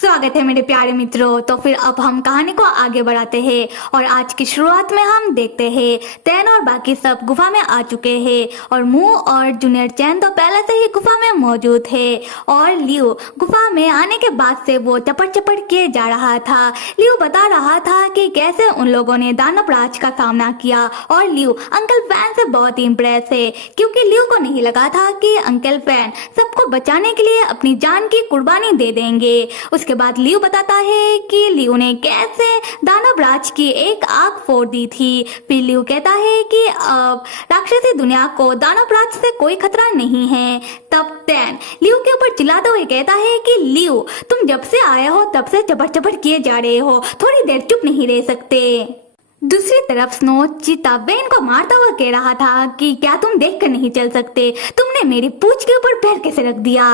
स्वागत है मेरे प्यारे मित्रों। तो फिर अब हम कहानी को आगे बढ़ाते हैं और आज की शुरुआत में हम देखते हैं तैन और बाकी सब गुफा में आ चुके हैं और मू और जूनियर चैन तो पहले से ही गुफा में मौजूद है और लियो गुफा में आने के बाद से वो चपट चपट किए जा रहा था। लियो बता रहा था कि कैसे उन लोगों ने दानव राज का सामना किया और लियो अंकल फैन से बहुत ही इम्प्रेस है क्योंकि लियो को नहीं लगा था कि अंकल फैन सबको बचाने के लिए अपनी जान की कुर्बानी दे देंगे। उसके बाद लियो बताता है कि लियो ने कैसे दानव राज की एक आग फोड़ दी थी। फिर लियो कहता है कि अब राक्षसी दुनिया को दानव राज से कोई खतरा नहीं है। तब तैन लियो के ऊपर चिल्लाते हुए कहता है कि लियो तुम जब से आए हो तब से चपट चपट किए जा रहे हो, थोड़ी देर चुप नहीं रह सकते। दूसरी तरफ स्नो चीता वेन को मारता हुआ कह रहा था कि क्या तुम देखकर नहीं चल सकते, तुमने मेरी पूंछ के ऊपर पैर कैसे रख दिया।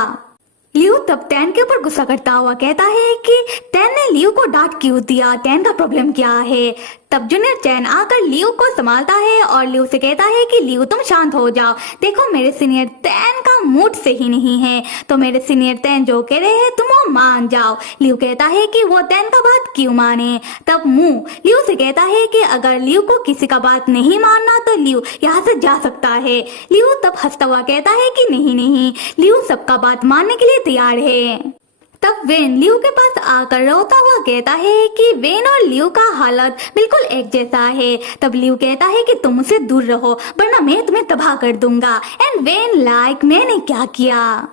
लियो तब तैन के ऊपर गुस्सा करता हुआ कहता है कि तैन ने लियो को डांट क्यों दिया, तैन का प्रॉब्लम क्या है। तब जूनियर चैन आकर लियो को संभालता है और लियो से कहता है कि लियो तुम शांत हो जाओ, देखो मेरे सीनियर तैन का मूड सही नहीं है, तो मेरे सीनियर तैन जो कह रहे हैं तुम वो मान जाओ। लियो कहता है कि वो तैन का बात क्यों माने। तब मू लियो से कहता है कि अगर लियो को किसी का बात नहीं मानना तो लियो यहाँ से जा सकता है। लियो तब हंसता हुआ कहता है कि नहीं नहीं, लियो सबका बात मानने के लिए तैयार है। तब वेन लियो के पास आकर रोता हुआ कहता है कि वेन और लियो का हालत बिल्कुल एक जैसा है। तब लियो कहता है कि तुम मुझसे दूर रहो वरना मैं तुम्हें तबाह कर दूंगा। एंड वेन लाइक मैंने क्या किया।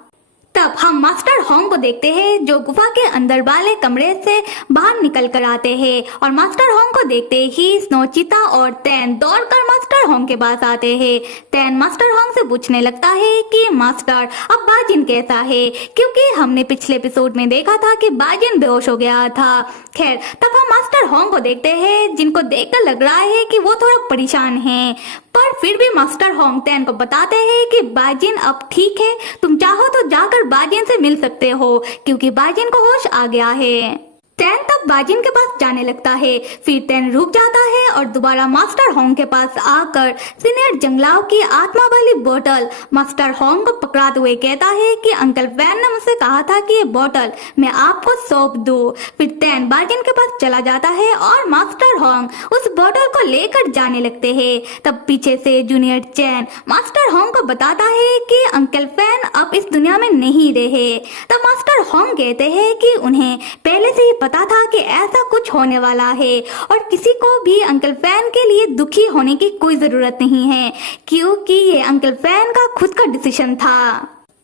तब हम मास्टर होंग को देखते हैं जो गुफा के अंदर वाले कमरे से बाहर निकल कर आते हैं और मास्टर होंग को देखते ही स्नो चीता और तैन दौड़कर मास्टर होंग के पास आते हैं। तैन मास्टर होंग से पूछने लगता है कि मास्टर अब बाजिन कैसा है, क्योंकि हमने पिछले एपिसोड में देखा था कि बाजिन बेहोश हो गया था। खैर तब हम मास्टर होंग को देखते हैं जिनको देखकर लग रहा है कि वो थोड़ा परेशान हैं, पर फिर भी मास्टर होंग तैन को बताते हैं कि बाजिन अब ठीक है, तुम चाहो तो जाकर बाजिन से मिल सकते हो क्योंकि बाजिन को होश आ गया है। तैन तब बाजिन के पास जाने लगता है, फिर तैन रुक जाता है और दोबारा मास्टर होंग के पास आकर सीनियर जंगलाव की आत्मा वाली बोतल मास्टर होंग को पकड़ाते हुए कहता है कि अंकल फैन ने मुझसे कहा था कि ये बोतल मैं आपको सौंप दूं। फिर तैन बाजिन के पास चला जाता है और मास्टर होंग उस बोतल को लेकर जाने लगते हैं। तब पीछे से जूनियर चैन मास्टर होंग को बताता है कि अंकल फैन अब इस दुनिया में नहीं रहे। तब मास्टर होंग कहते हैं कि उन्हें पहले से ही पता था कि ऐसा कुछ होने वाला है और किसी को भी अंकल फैन के लिए दुखी होने की कोई जरूरत नहीं है क्योंकि ये अंकल फैन का खुद का डिसीजन था।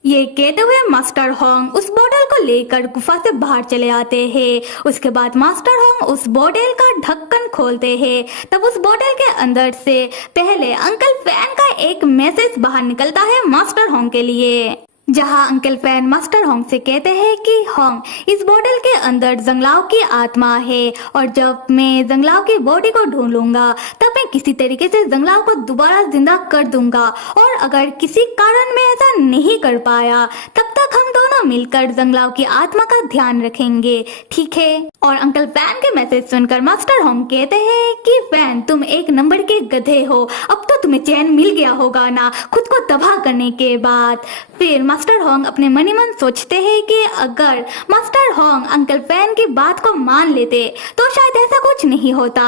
ये कहते हुए मास्टर होंग उस बोतल को लेकर गुफा से बाहर चले आते हैं। उसके बाद मास्टर होंग उस बोतल का ढक्कन खोलते हैं। तब उस बोतल के अंदर से पहले अंकल फैन का एक मैसेज बाहर निकलता है मास्टर होंग के लिए, जहां अंकल फैन मास्टर होंग से कहते हैं कि होंग इस बोतल के अंदर जंगलाव की आत्मा है और जब मैं जंगलाव की बॉडी को ढूंढूंगा तब मैं किसी तरीके से जंगलाव को दोबारा जिंदा कर दूंगा और अगर किसी कारण में ऐसा नहीं कर पाया तब तक हम दोनों मिलकर जंगलाव की आत्मा का ध्यान रखेंगे, ठीक है। और अंकल फैन के मैसेज सुनकर मास्टर होंग कहते हैं कि फैन तुम एक नंबर के गधे हो, अब तो तुम्हें चैन मिल गया होगा ना खुद को तबाह करने के बाद। फिर मास्टर होंग अपने मन ही मन सोचते हैं कि अगर मास्टर होंग अंकल फैन की बात को मान लेते तो शायद ऐसा कुछ नहीं होता।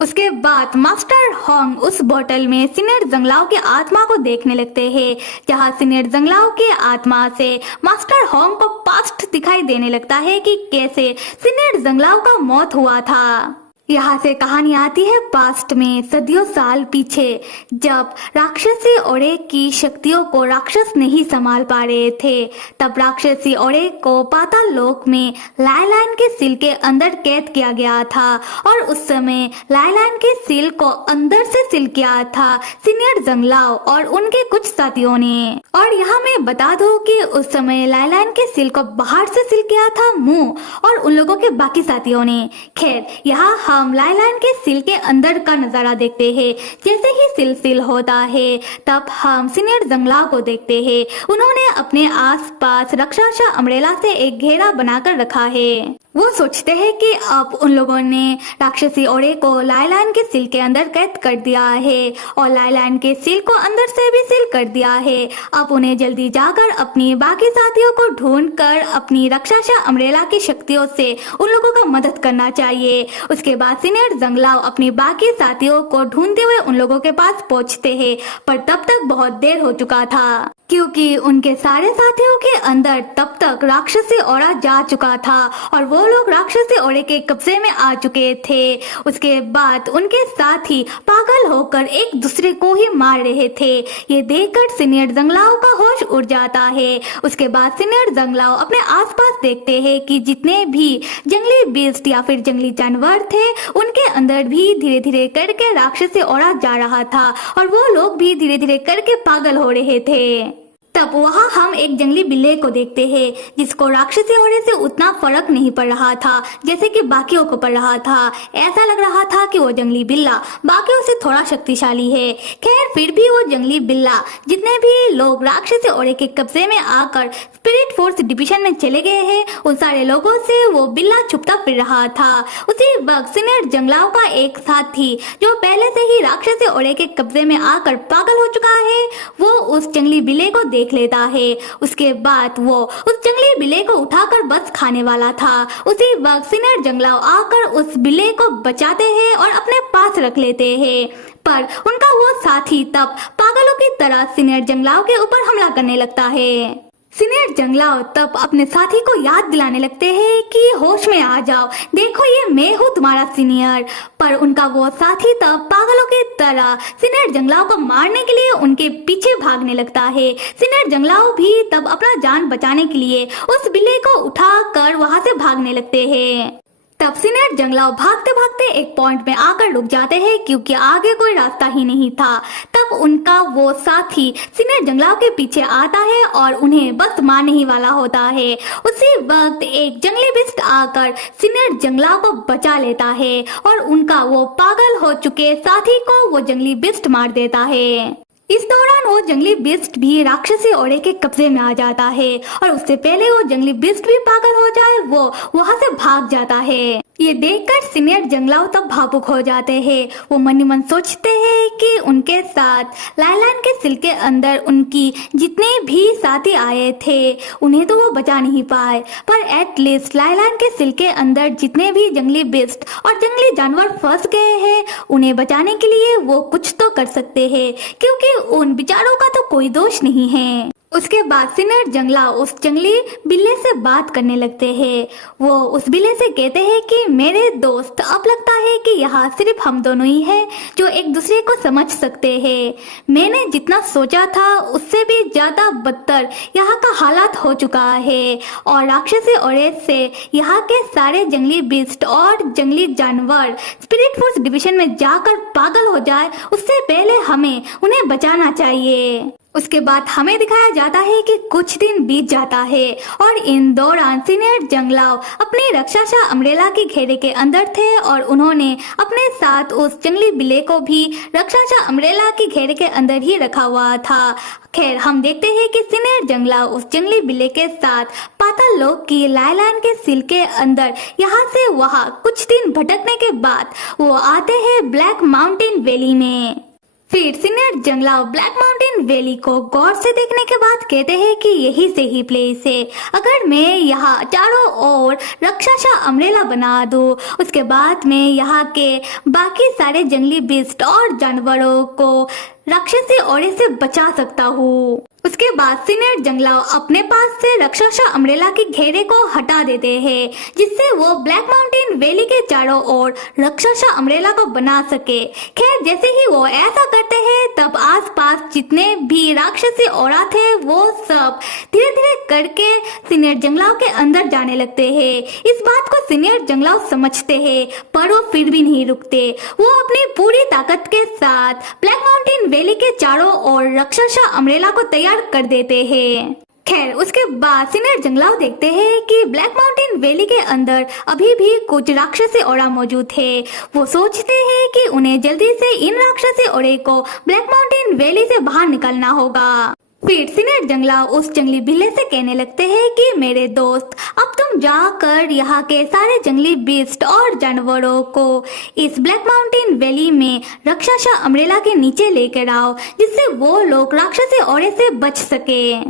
उसके बाद मास्टर होंग उस बोतल में सीनियर जंगलाव की आत्मा को देखने लगते हैं, जहां सीनियर जंगलाव की आत्मा से मास्टर होंग को पास्ट दिखाई देने लगता है कि कैसे सीनियर जंगलाव का मौत हुआ था। यहाँ से कहानी आती है पास्ट में सदियों साल पीछे, जब राक्षसी ओरे की शक्तियों को राक्षस नहीं संभाल पा रहे थे। तब राक्षसी ओरे को पाताल लोक में लाइलाइन के सील के अंदर कैद किया गया था और उस समय लाइलाइन के सील को अंदर से सील किया था सीनियर जंगलाव और उनके कुछ साथियों ने। और यहाँ मैं बता दूं कि उस समय लाइलाइन के सील को बाहर से सील किया था मुंह और उन लोगों के बाकी साथियों ने। खैर यहाँ हम लाइलाइन के सील के अंदर का नजारा देखते हैं। जैसे ही सील होता है तब हम सीनियर जंगलाव को देखते हैं। उन्होंने अपने आसपास राक्षसा अम्ब्रेला से एक घेरा बनाकर रखा है वो सोचते हैं कि अब उन लोगों ने राक्षसी ओरे को लाइलान के सील के अंदर कैद कर दिया है और लाइलान के सील को अंदर से भी सील कर दिया है। अब उन्हें जल्दी जाकर अपनी बाकी साथियों को ढूंढकर अपनी राक्षसा अम्ब्रेला की शक्तियों से उन लोगों का मदद करना चाहिए। उसके बाद सीनियर जंगलाव अपनी बाकी साथियों को ढूंढते हुए उन लोगों के पास पहुंचते हैं, पर तब तक बहुत देर हो चुका था क्योंकि उनके सारे साथियों के अंदर तब तक राक्षसी ओरा जा चुका था और वो लोग राक्षसी ओरे के कब्जे में आ चुके थे। उसके बाद उनके साथी पागल होकर एक दूसरे को ही मार रहे थे। ये देखकर सीनियर जंगलाव का होश उड़ जाता है। उसके बाद सीनियर जंगलाव अपने आसपास देखते हैं कि जितने भी जंगली बीस्ट या फिर जंगली जानवर थे उनके अंदर भी धीरे धीरे करके राक्षसी ओरा जा रहा था और वो लोग भी धीरे धीरे करके पागल हो रहे थे। तब वहाँ हम एक जंगली बिल्ली को देखते हैं जिसको राक्षसी ओरे से उतना फर्क नहीं पड़ रहा था जैसे कि बाकियों को पड़ रहा था। ऐसा लग रहा था कि वो जंगली बिल्ला बाकियों से थोड़ा शक्तिशाली है। खैर फिर भी वो जंगली बिल्ला जितने भी लोग राक्षसी ओरे के कब्जे में आकर स्पिरिट फोर्स डिवीजन में चले गए हैं उन सारे लोगों से वो बिल्ला छुपता फिर रहा था। उसी वक्त सीनियर जंगलाव का एक साथी जो पहले से ही राक्षसी ओरे के कब्जे में आकर पागल हो चुका है वो उस जंगली बिल्ले को देख लेता है। उसके बाद वो उस जंगली बिल्ले को उठाकर बस खाने वाला था। उसी वक्त सीनियर जंगलाव आकर उस बिल्ले को बचाते हैं और अपने पास रख लेते हैं, पर उनका वो साथी तब पागलों की तरह सीनियर जंगलाव के ऊपर हमला करने लगता है। सीनियर जंगलाव तब अपने साथी को याद दिलाने लगते हैं कि होश में आ जाओ, देखो ये मैं हूँ तुम्हारा सीनियर। पर उनका वो साथी तब पागलों की तरह सीनियर जंगलाव को मारने के लिए उनके पीछे भागने लगता है। सीनियर जंगलाव भी तब अपना जान बचाने के लिए उस बिल्ली को उठाकर वहां से भागने लगते हैं। तब सीनियर जंगलाव भागते भागते एक पॉइंट में आकर रुक जाते हैं क्योंकि आगे कोई रास्ता ही नहीं था। तब उनका वो साथी सीनियर जंगलाव के पीछे आता है और उन्हें बस मारने ही वाला होता है। उसी वक्त एक जंगली बिस्ट आकर सीनियर जंगलाव को बचा लेता है और उनका वो पागल हो चुके साथी को वो जंगली बिस्ट मार देता है। इस दौरान वो जंगली बिस्ट भी राक्षसी ओरे के कब्जे में आ जाता है और उससे पहले वो जंगली बिस्ट भी पागल हो जाए वो वहां से भाग जाता है। ये देखकर सीनियर जंगलाव तब भावुक हो जाते हैं। वो मन ही मन सोचते हैं कि उनके साथ लाइलान के सिल के अंदर उनकी जितने भी साथी आए थे उन्हें तो वो बचा नहीं पाए, पर एटलीस्ट लाइलान के सिल के अंदर जितने भी जंगली बिस्ट और जंगली जानवर फंस गए हैं उन्हें बचाने के लिए वो कुछ तो कर सकते हैं क्योंकि उन बेचारों का तो कोई दोष नहीं है। उसके बाद सीनियर जंगलाव उस जंगली बिल्ले से बात करने लगते हैं। वो उस बिल्ले से कहते हैं कि मेरे दोस्त अब लगता है कि यहाँ सिर्फ हम दोनों ही हैं जो एक दूसरे को समझ सकते हैं। मैंने जितना सोचा था उससे भी ज्यादा बदतर यहाँ का हालात हो चुका है और राक्षसी ओरे से यहाँ के सारे जंगली बिस्ट और जंगली जानवर स्पिरिट फोर्स डिवीजन में जाकर पागल हो जाए उससे पहले हमें उन्हें बचाना चाहिए। उसके बाद हमें दिखाया जाता है कि कुछ दिन बीत जाता है और इन दौरान सीनियर जंगलाव अपनी राक्षसा अम्ब्रेला के घेरे के अंदर थे और उन्होंने अपने साथ उस जंगली बिल्ले को भी राक्षसा अम्ब्रेला के घेरे के अंदर ही रखा हुआ था। खैर हम देखते हैं कि सीनियर जंगलाव उस जंगली बिल्ले के साथ पाताल लोक की लाइलान के सिल के अंदर यहाँ से वहाँ कुछ दिन भटकने के बाद वो आते हैं ब्लैक माउंटेन वैली में। फिर सीनियर जंगलाव ब्लैक माउंटेन वैली को गौर से देखने के बाद कहते हैं कि यही सही प्लेस है। अगर मैं यहाँ चारों ओर राक्षसा अम्ब्रेला बना दूँ उसके बाद मैं यहाँ के बाकी सारे जंगली बीस्ट और जानवरों को राक्षसी ओरे से बचा सकता हूँ। उसके बाद सीनियर जंगलाव अपने पास से राक्षसा अम्ब्रेला के घेरे को हटा देते हैं जिससे वो ब्लैक माउंटेन वैली के चारों ओर राक्षसा अम्ब्रेला को बना सके। खैर जैसे ही वो ऐसा करते हैं तब आसपास जितने भी राक्षसी ओरा थे वो सब धीरे धीरे करके सीनियर जंगलाव के अंदर जाने लगते हैं। इस बात को सीनियर जंगलाव समझते हैं पर वो फिर भी नहीं रुकते। वो अपनी पूरी ताकत के साथ ब्लैक माउंटेन वैली के चारों ओर राक्षसा अम्ब्रेला को तैयार कर देते हैं। खैर उसके बाद सीनियर जंगलाव देखते हैं कि ब्लैक माउंटेन वैली के अंदर अभी भी कुछ राक्षसी ओरा मौजूद है। वो सोचते हैं कि उन्हें जल्दी से इन राक्षसी ओरे को ब्लैक माउंटेन वैली से बाहर निकलना होगा। फिर सीनियर जंगला उस जंगली बिल्ली से कहने लगते हैं कि मेरे दोस्त, अब तुम जाकर यहाँ के सारे जंगली बीस्ट और जानवरों को इस ब्लैक माउंटेन वैली में राक्षसा अम्ब्रेला के नीचे लेकर आओ, जिससे वो लोग राक्षसी औरे से बच सके।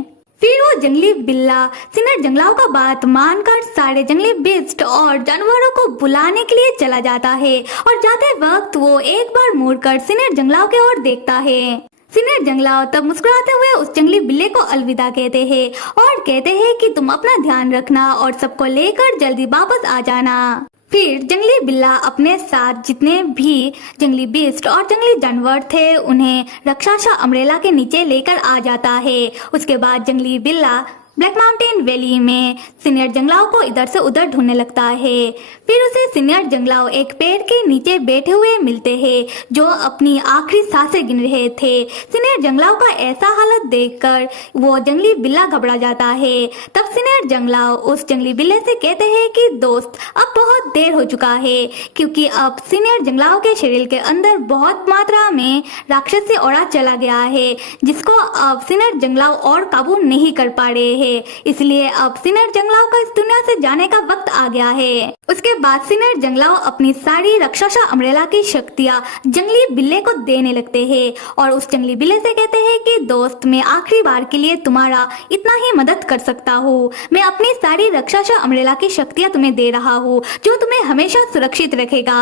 फिर वो जंगली बिल्ला सीनियर जंगलाओं का बात मानकर सारे जंगली बीस्ट और जानवरों को बुलाने के लिए चला जाता है और जाते वक्त वो एक बार मुड़कर सीनियर जंगलाओं की ओर देखता है। सीनियर जंगलाओं तब मुस्कुराते हुए उस जंगली बिल्ले को अलविदा कहते हैं और कहते हैं कि तुम अपना ध्यान रखना और सबको लेकर जल्दी वापस आ जाना। फिर जंगली बिल्ला अपने साथ जितने भी जंगली बीस्ट और जंगली जानवर थे उन्हें राक्षसा अम्ब्रेला के नीचे लेकर आ जाता है। उसके बाद जंगली बिल्ला ब्लैक माउंटेन वैली में सीनियर जंगलाओं को इधर से उधर ढूंढने लगता है। फिर उसे सीनियर जंगलाओं एक पेड़ के नीचे बैठे हुए मिलते हैं जो अपनी आखिरी सांसें गिन रहे थे। सीनियर जंगलाओं का ऐसा हालत देखकर वो जंगली बिल्ला घबरा जाता है। तब सीनियर जंगलाओं उस जंगली बिल्ले से कहते हैं कि दोस्त, अब बहुत देर हो चुका है, क्योंकि अब सीनियर जंगलाओं के शरीर के अंदर बहुत मात्रा में राक्षसी ऑरा चला गया है, जिसको अब सीनियर जंगलाओं और काबू नहीं कर पा रहे हैं। इसलिए अब सीनियर जंगलाओं का इस दुनिया से जाने का वक्त आ गया है। उसके बाद सीनियर जंगलाओं अपनी सारी राक्षसा अम्ब्रेला की शक्तियां जंगली बिल्ले को देने लगते हैं और उस जंगली बिल्ले से कहते हैं कि दोस्त, मैं आखिरी बार के लिए तुम्हारा इतना ही मदद कर सकता हूँ। मैं अपनी सारी राक्षसा अम्ब्रेला की शक्तियां तुम्हें दे रहा हूँ जो तुम्हें हमेशा सुरक्षित रखेगा।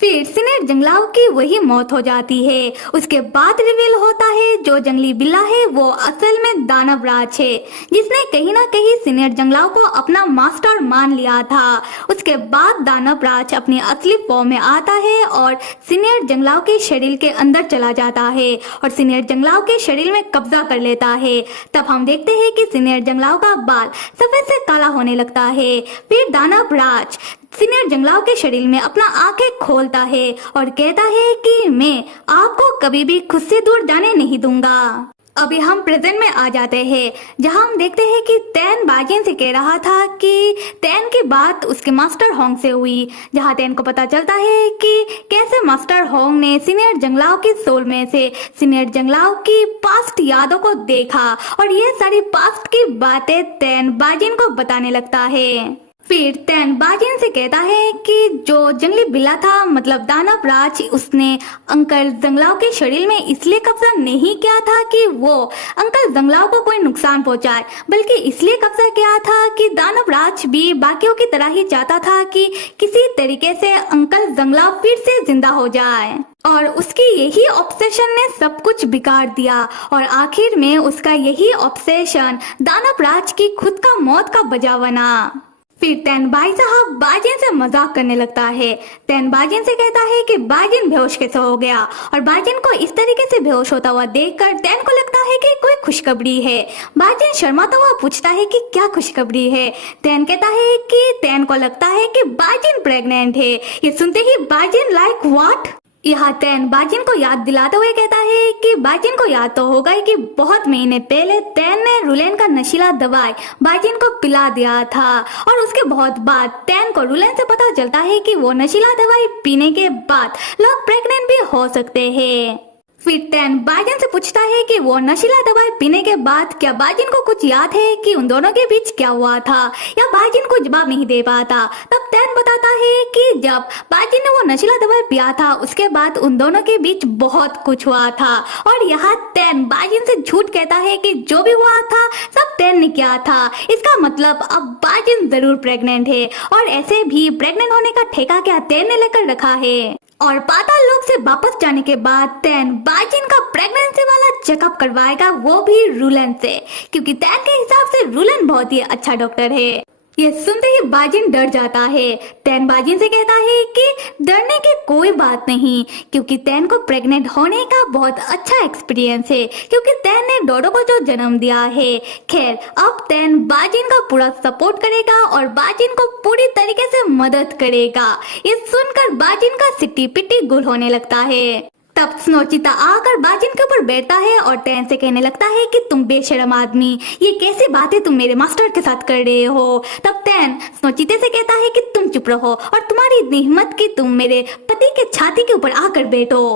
फिर सीनियर जंगलाओं की वही मौत हो जाती है। उसके बाद रिवील होता है जो जंगली बिल्ला है वो असल में दानव राज है, जिसने कहीं ना कहीं सीनियर जंगलाओं को अपना मास्टर मान लिया था। उसके बाद दानव राज अपनी असली फॉर्म में आता है और सीनियर जंगलाओं के शरीर के अंदर चला जाता है और सीनियर जंगलाओं के शरीर में कब्जा कर लेता है। तब हम देखते हैं कि सीनियर जंगलाओं का बाल सफेद से काला होने लगता है। फिर दानव राज सीनियर जंगलाओं के शरीर में अपना आंखें खोलता है और कहता है कि मैं आपको कभी भी खुद से दूर जाने नहीं दूंगा। अभी हम प्रेजेंट में आ जाते हैं, जहां हम देखते हैं कि तैन बाजिन से कह रहा था कि तैन की बात उसके मास्टर होंग से हुई, जहां तैन को पता चलता है कि कैसे मास्टर होंग ने सीनियर जंगलाओं की सोल में से सीनियर जंगलाओं की पास्ट यादों को देखा और ये सारी पास्ट की बातें तैन बाजिन को बताने लगता है। फिर तैन बाजिन से कहता है कि जो जंगली बिल्ला था मतलब दानव राज, उसने अंकल जंगलाओं के शरीर में इसलिए कब्जा नहीं किया था कि वो अंकल जंगलाओं को कोई नुकसान पहुंचाए, बल्कि इसलिए कब्जा किया था कि दानव राज भी बाकियों की तरह ही चाहता था कि किसी तरीके से अंकल जंगलाओं फिर से जिंदा हो जाए। और उसकी यही ऑब्सेशन ने सब कुछ बिगाड़ दिया और आखिर में उसका यही ऑब्सेशन दानव राज की खुद का मौत का वजह बना। फिर तैन भाई साहब बाजिन से मजाक करने लगता है। तैन बाजिन से कहता है कि बाजिन बेहोश कैसे हो गया और बाजिन को इस तरीके से बेहोश होता हुआ देखकर तैन को लगता है कि कोई खुशखबरी है। बाजिन शर्माता हुआ पूछता है कि क्या खुशखबरी है। तैन कहता है कि तैन को लगता है कि बाजिन प्रेग्नेंट है। ये सुनते ही बाजिन लाइक व्हाट। यहाँ तैन बाजिन को याद दिलाते हुए कहता है कि बाजिन को याद तो होगा ही कि बहुत महीने पहले तैन ने रुलेन का नशीला दवाई बाजिन को पिला दिया था और उसके बहुत बाद तैन को रुलेन से पता चलता है कि वो नशीला दवाई पीने के बाद लोग प्रेग्नेंट भी हो सकते हैं। फिर तैन बाजिन से पूछता है कि वो नशीला दवाई पीने के बाद क्या बाजिन को कुछ याद है कि उन दोनों के बीच क्या हुआ था, या बाजिन को जवाब नहीं दे पाता। तब तैन बताता है कि जब बाजिन ने वो नशीला दवाई पिया था उसके बाद उन दोनों के बीच बहुत कुछ हुआ था और यहाँ तैन बाजिन से झूठ कहता है कि जो भी हुआ था सब तैन ने किया था। इसका मतलब अब बाजिन जरूर प्रेग्नेंट है और ऐसे भी प्रेग्नेंट होने का ठेका क्या तैन ने लेकर रखा है। और पाताल लोक से वापस जाने के बाद तैन बाजिन का प्रेगनेंसी वाला चेकअप करवाएगा, वो भी रुलन से, क्योंकि तैन के हिसाब से रुलन बहुत ही अच्छा डॉक्टर है। ये सुनते ही बाजिन डर जाता है। तैन बाजिन से कहता है कि डरने की कोई बात नहीं, क्योंकि तैन को प्रेग्नेंट होने का बहुत अच्छा एक्सपीरियंस है, क्योंकि तैन ने डोडो को जो जन्म दिया है। खैर अब तैन बाजिन का पूरा सपोर्ट करेगा और बाजिन को पूरी तरीके से मदद करेगा। ये सुनकर बाजिन का सिट्टी पिट्टी गुल होने लगता है। तब स्नोचिता आकर बाजिन के ऊपर बैठता है और तैन से कहने लगता है कि तुम बेशर्म आदमी, ये कैसी बातें तुम मेरे मास्टर के साथ कर रहे हो। तब तैन स्नोचिते से कहता है कि तुम चुप रहो और तुम्हारी इतनी हिम्मत कि तुम मेरे पति के छाती के ऊपर आकर बैठो।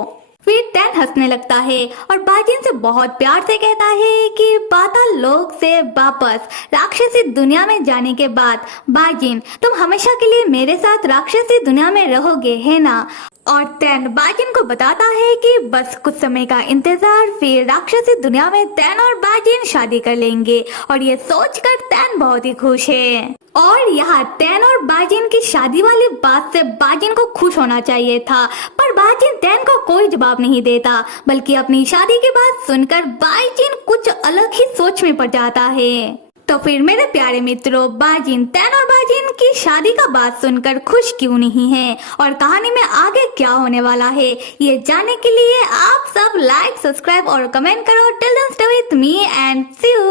फिर टैन हंसने लगता है और बाजिन से बहुत प्यार से कहता है कि पाताल लोक से वापस राक्षसी दुनिया में जाने के बाद बाजिन तुम हमेशा के लिए मेरे साथ राक्षसी दुनिया में रहोगे, है ना। और टैन बाजिन को बताता है कि बस कुछ समय का इंतजार, फिर राक्षसी दुनिया में टैन और बाजिन शादी कर लेंगे। और ये सोचकर टैन बहुत ही खुश है। और यहाँ टैन और बाजिन की शादी वाली बात से बाजिन को खुश होना चाहिए था, पर बाजिन टैन को कोई जवाब नहीं देता, बल्कि अपनी शादी की बात सुनकर बाजिन कुछ अलग ही सोच में पड़ जाता है। तो फिर मेरे प्यारे मित्रों, बाजिन टैन और बाजिन की शादी का बात सुनकर खुश क्यों नहीं है और कहानी में आगे क्या होने वाला है, ये जानने के लिए आप सब लाइक, सब्सक्राइब और कमेंट करो। Till then stay with me and see you.